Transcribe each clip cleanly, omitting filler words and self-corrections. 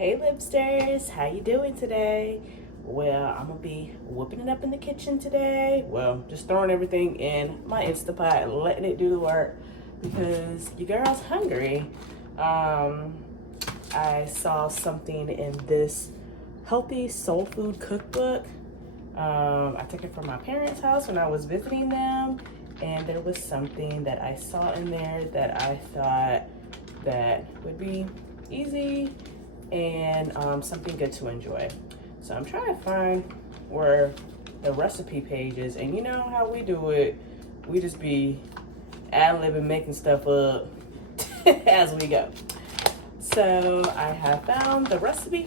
Hey Lipsters, how you doing today? Well, I'm gonna be whipping it up in the kitchen today. Well, just throwing everything in my Instapot, letting it do the work because your girl's hungry. I saw something in this healthy soul food cookbook. I took it from my parents' house when I was visiting them, and there was something that I saw in there that I thought that would be easy and something good to enjoy. So I'm trying to find where the recipe page is, and you know how we do it, we just be ad-libbing, making stuff up as we go. So I have found the recipe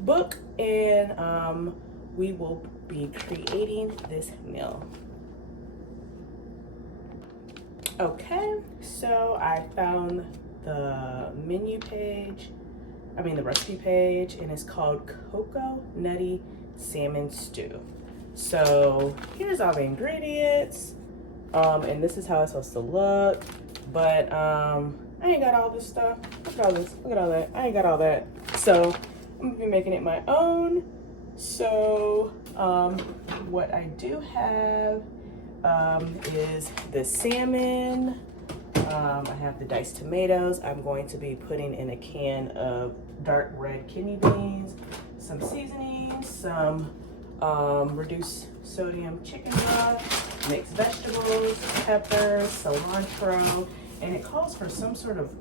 book, and we will be creating this meal. Okay, so I found the the recipe page, and it's called Coconut Salmon Stew. So here's all the ingredients, and this is how it's supposed to look, but I ain't got all this stuff. Look at all this, look at all that. I ain't got all that. So I'm gonna be making it my own. So what I do have is the salmon. I have the diced tomatoes. I'm going to be putting in a can of dark red kidney beans, some seasoning, some reduced sodium chicken broth, mixed vegetables, peppers, cilantro, and it calls for some sort of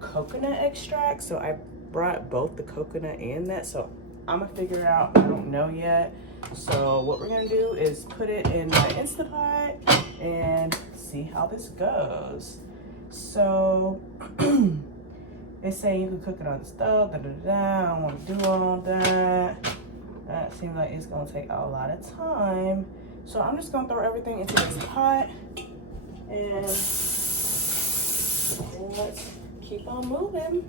coconut extract. So I brought both the coconut and that. So I'm gonna figure it out. I don't know yet. So what we're gonna do is put it in my Instapot and see how this goes. So they say you can cook it on the stove. I don't want to do all that. That seems like it's gonna take a lot of time. So I'm just gonna throw everything into this pot and let's keep on moving.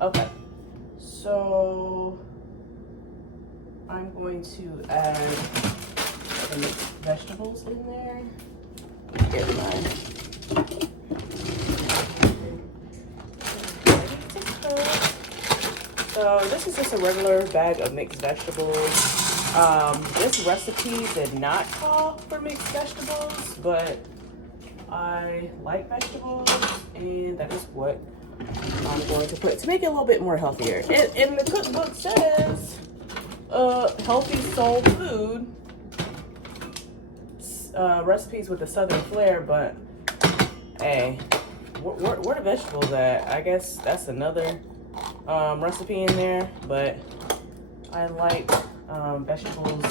Okay, so I'm going to add the mixed vegetables in there. Get mine. So this is just a regular bag of mixed vegetables. This recipe did not call for mixed vegetables, but I like vegetables, and that is what I'm going to put to make it a little bit more healthier. And the cookbook says healthy soul food, recipes with a southern flair, but hey, where the vegetables at? I guess that's another recipe in there, but I like vegetables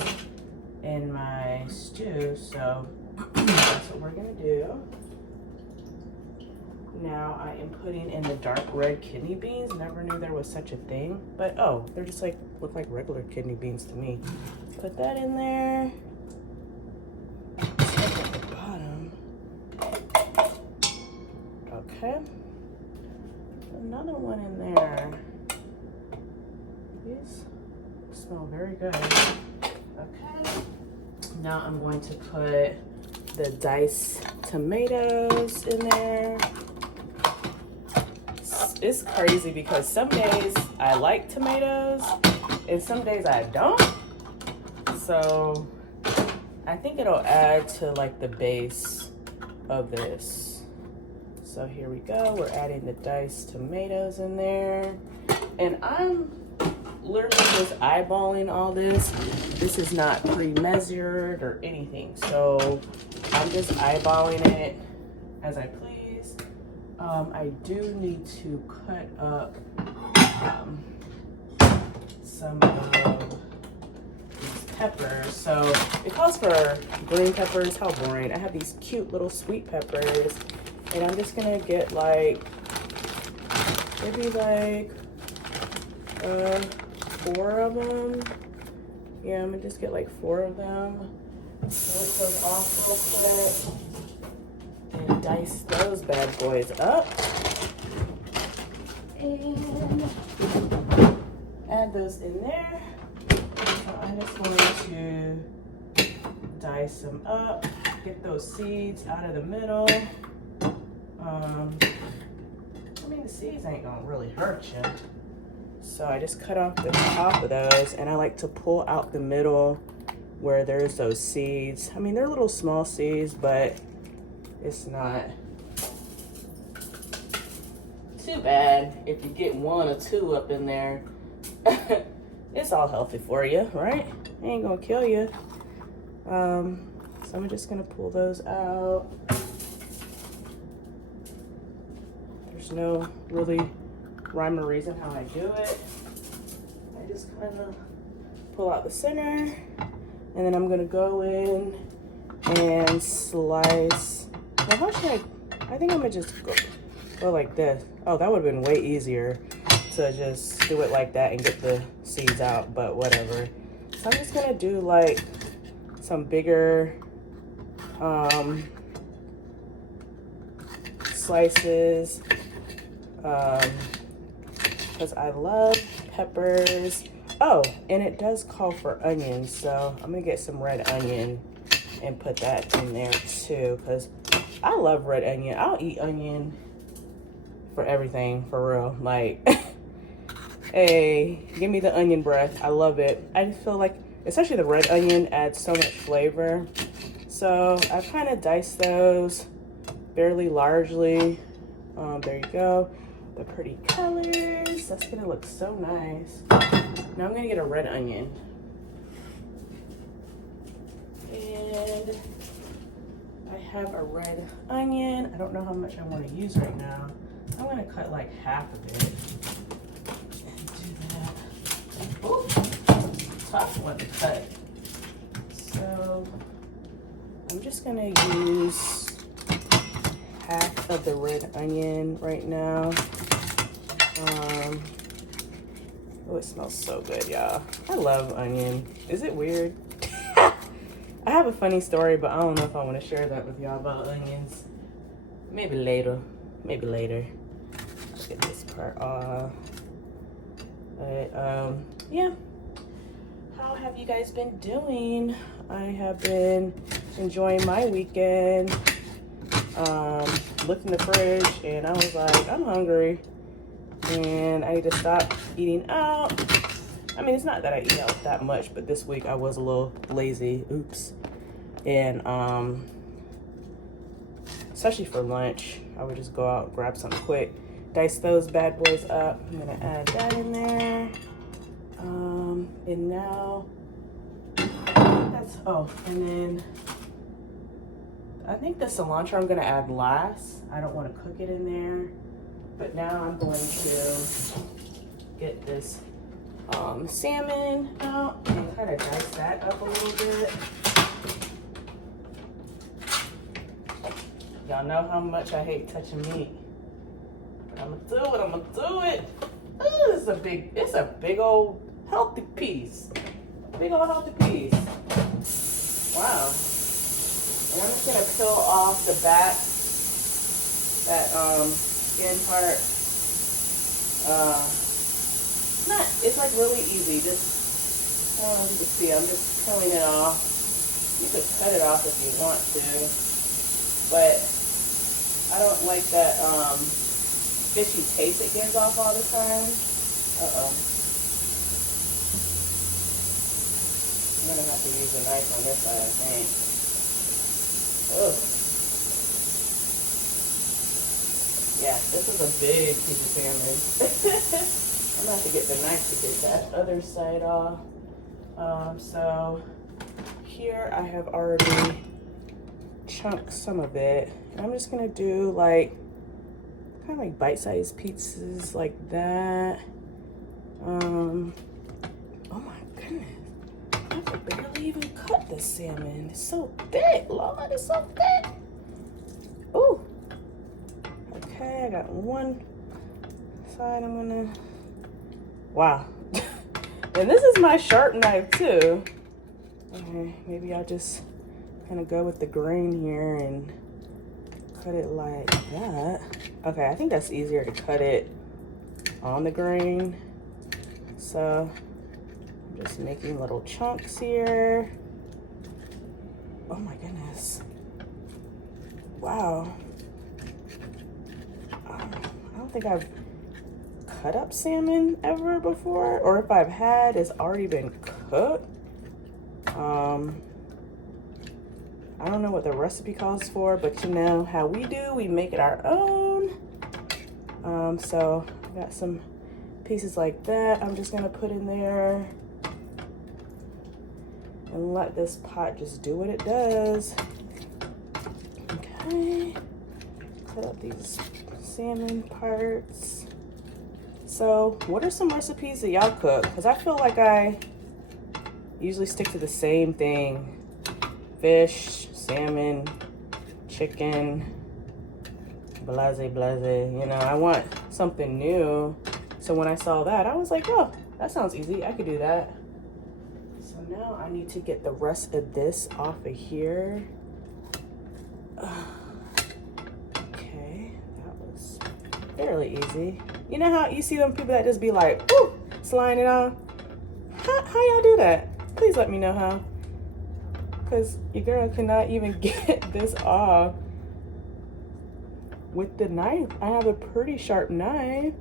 in my stew, so that's what we're gonna do. Now I am putting in the dark red kidney beans. Never knew there was such a thing, but oh, they're just like, look like regular kidney beans to me. Put that in there. Stuff at the bottom. Okay. Another one in there. These smell very good. Okay. Now I'm going to put the diced tomatoes in there. It's crazy because some days I like tomatoes and some days I don't. So I think it'll add to like the base of this. So here we go. We're adding the diced tomatoes in there. And I'm literally just eyeballing all this. This is not pre-measured or anything. So I'm just eyeballing it as I please. I do need to cut up some of these peppers. So it calls for green peppers. How boring. I have these cute little sweet peppers, and I'm just gonna get like maybe like 4 of them. Yeah, I'm gonna just get like 4 of them. Lick those off real quick and dice those bad boys up. And add those in there. So I'm just going to dice them up, get those seeds out of the middle. I mean, the seeds ain't gonna really hurt you. So I just cut off the top of those, and I like to pull out the middle where there's those seeds. I mean, they're little small seeds, but it's not too bad if you get 1 or 2 up in there. It's all healthy for you, right? It ain't gonna kill you. So I'm just gonna pull those out. There's no really rhyme or reason how I do it. I just kind of pull out the center, and then I'm gonna go in and slice. Now, how should I think I'm gonna just go like this. Oh, that would have been way easier to just do it like that and get the seeds out, but whatever. So I'm just gonna do like some bigger slices, because I love peppers. Oh, and it does call for onions, so I'm gonna get some red onion and put that in there too, because I love red onion. I'll eat onion for everything, for real. Like, hey, give me the onion breath. I love it. I just feel like, especially the red onion, adds so much flavor. So I kind of diced those fairly largely. There you go. The pretty colors. That's gonna look so nice. Now I'm gonna get a red onion. And I have a red onion. I don't know how much I want to use right now. I'm gonna cut like half of it. And do that. Ooh, tough one to cut. So I'm just gonna use half of the red onion right now. Oh, it smells so good, y'all. I love onion. Is it weird? I have a funny story, but I don't know if I want to share that with y'all about onions. Maybe later. Maybe later. I'll get this part off. But, yeah. How have you guys been doing? I have been enjoying my weekend. Looked in the fridge and I was like, I'm hungry and I need to stop eating out. I mean, it's not that I eat out that much, but this week I was a little lazy. Oops. And especially for lunch, I would just go out and grab something quick. Dice those bad boys up. I'm gonna add that in there. And now that's, oh, and then I think the cilantro I'm gonna add last. I don't want to cook it in there, but now I'm going to get this salmon out and kind of dice that up a little bit. Y'all know how much I hate touching meat, but I'm gonna do it. I'm gonna do it. Ooh, it's a big old healthy piece. Big old healthy piece. Wow. And I'm just gonna peel off the back, that skin part. It's like really easy. Just, I don't know if you can see, I'm just peeling it off. You could cut it off if you want to, but I don't like that fishy taste it gives off all the time. Uh-oh. I'm gonna have to use a knife on this side, I think. Ugh. Yeah, this is a big piece of salmon. I'm gonna have to get the knife to get that other side off. So here I have already chunked some of it. And I'm just gonna do like kind of like bite-sized pizzas like that. Oh my goodness. I could barely even cut this salmon. It's so thick, Lord, it's so thick. Ooh. Okay, I got one side I'm gonna, wow. And this is my sharp knife too. Okay, maybe I'll just kind of go with the grain here and cut it like that. Okay, I think that's easier to cut it on the grain. So I'm just making little chunks here. Oh my goodness. Wow. I don't think I've cut up salmon ever before, or if I've had, it's already been cooked. I don't know what the recipe calls for, but you know how we do, we make it our own. So I got some pieces like that. I'm just gonna put in there and let this pot just do what it does. Okay, cut up these salmon parts. So what are some recipes that y'all cook? Because I feel like I usually stick to the same thing. Fish, salmon, chicken, blase, you know, I want something new. So when I saw that, I was like, oh, that sounds easy, I could do that. So now I need to get the rest of this off of here. Okay, that was fairly easy. You know how you see them people that just be like, ooh, sliding it off? How y'all do that? Please let me know how. Because your girl cannot even get this off with the knife. I have a pretty sharp knife.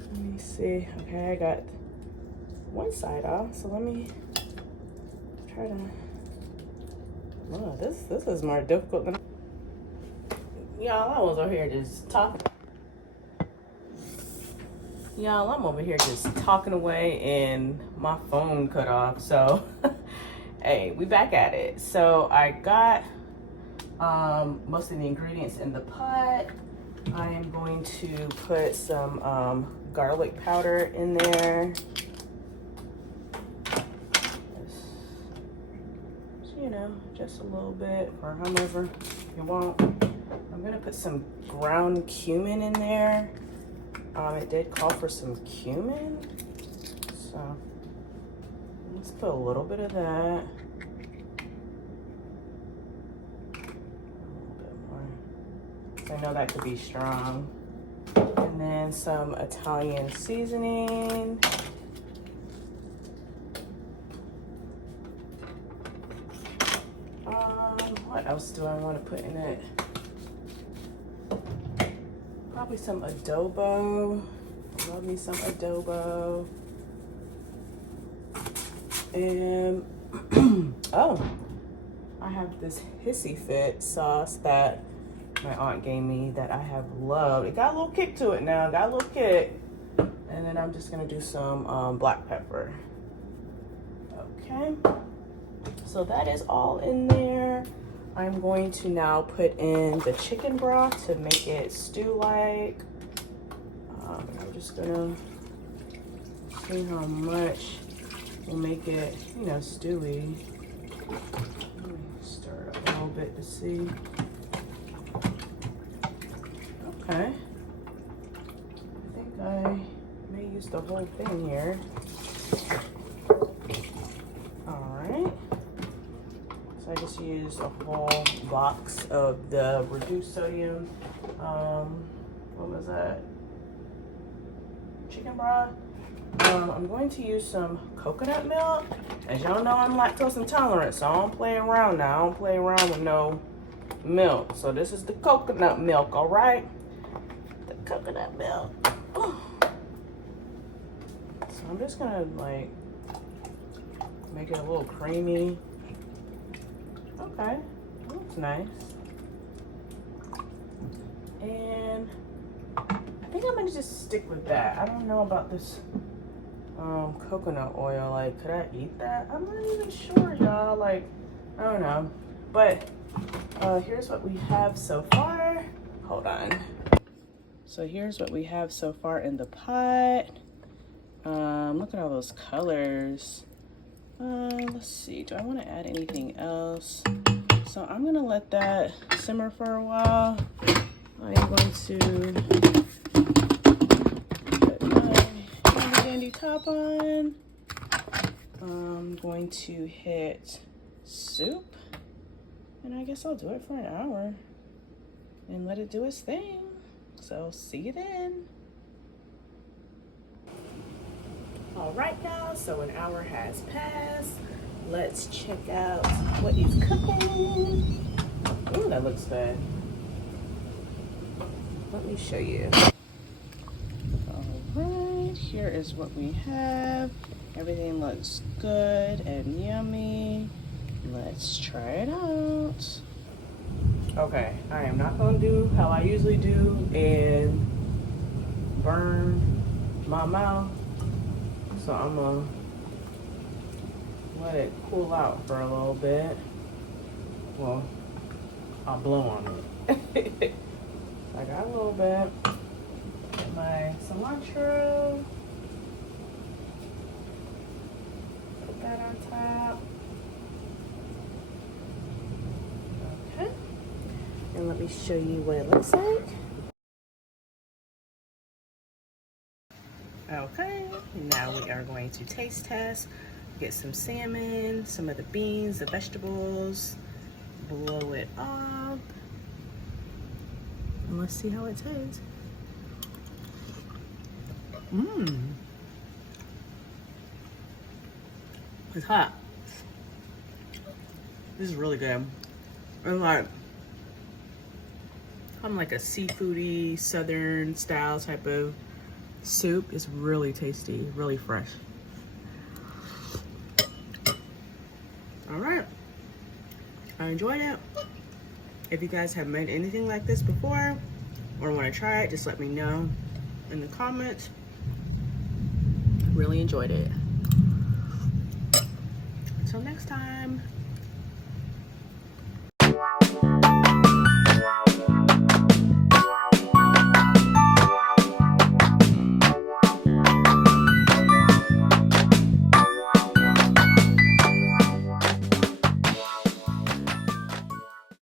Let me see. Okay, I got one side off. So let me try to. Oh, this is more difficult than. Y'all, I was over here just talking. Y'all, I'm over here just talking away and my phone cut off. So. Hey, we back at it. So I got most of the ingredients in the pot. I am going to put some garlic powder in there. Just, you know, just a little bit or however you want. I'm gonna put some ground cumin in there. It did call for some cumin, so let's put a little bit of that. I know that could be strong. And then some Italian seasoning. What else do I want to put in it? Probably some adobo. Love me some adobo. And oh, I have this Hissy Fit sauce that my aunt gave me that I have loved. It got a little kick to it now, got a little kick. And then I'm just gonna do some black pepper. Okay, so that is all in there. I'm going to now put in the chicken broth to make it stew-like. I'm just gonna see how much will make it, you know, stewy. Let me stir it up a little bit to see. Okay, I think I may use the whole thing here. All right, so I just used a whole box of the reduced sodium, what was that? Chicken broth. I'm going to use some coconut milk. As y'all know, I'm lactose intolerant, so I don't play around now. I don't play around with no milk. So this is the coconut milk, all right? Coconut milk. Oh. So I'm just gonna like make it a little creamy. Okay, looks nice. And I think I'm gonna just stick with that. I don't know about this coconut oil. Like, could I eat that? I'm not even sure, y'all. Like, I don't know. But here's what we have so far. Hold on. So here's what we have so far in the pot. Look at all those colors. Let's see, do I want to add anything else? So I'm gonna let that simmer for a while. I'm going to put my handy dandy top on. I'm going to hit soup, and I guess I'll do it for an hour and let it do its thing. So see you then. All right, y'all, so an hour has passed. Let's check out what is cooking. Ooh, that looks good. Let me show you. All is what we have. Everything looks good and yummy. Let's try it out. Okay, I am not gonna do how I usually do and burn my mouth. So I'm gonna let it cool out for a little bit. Well, I'll blow on it. I got a little bit. Get my cilantro. Put that on top. Okay. And let me show you what it looks like. Okay, now we are going to taste test. Get some salmon, some of the beans, the vegetables, blow it up. And let's see how it tastes. It's hot. This is really good. It's like, kind of like a seafoody, southern style type of soup. It's really tasty, really fresh. All right, I enjoyed it. If you guys have made anything like this before or want to try it, just let me know in the comments. Really enjoyed it. Until next time.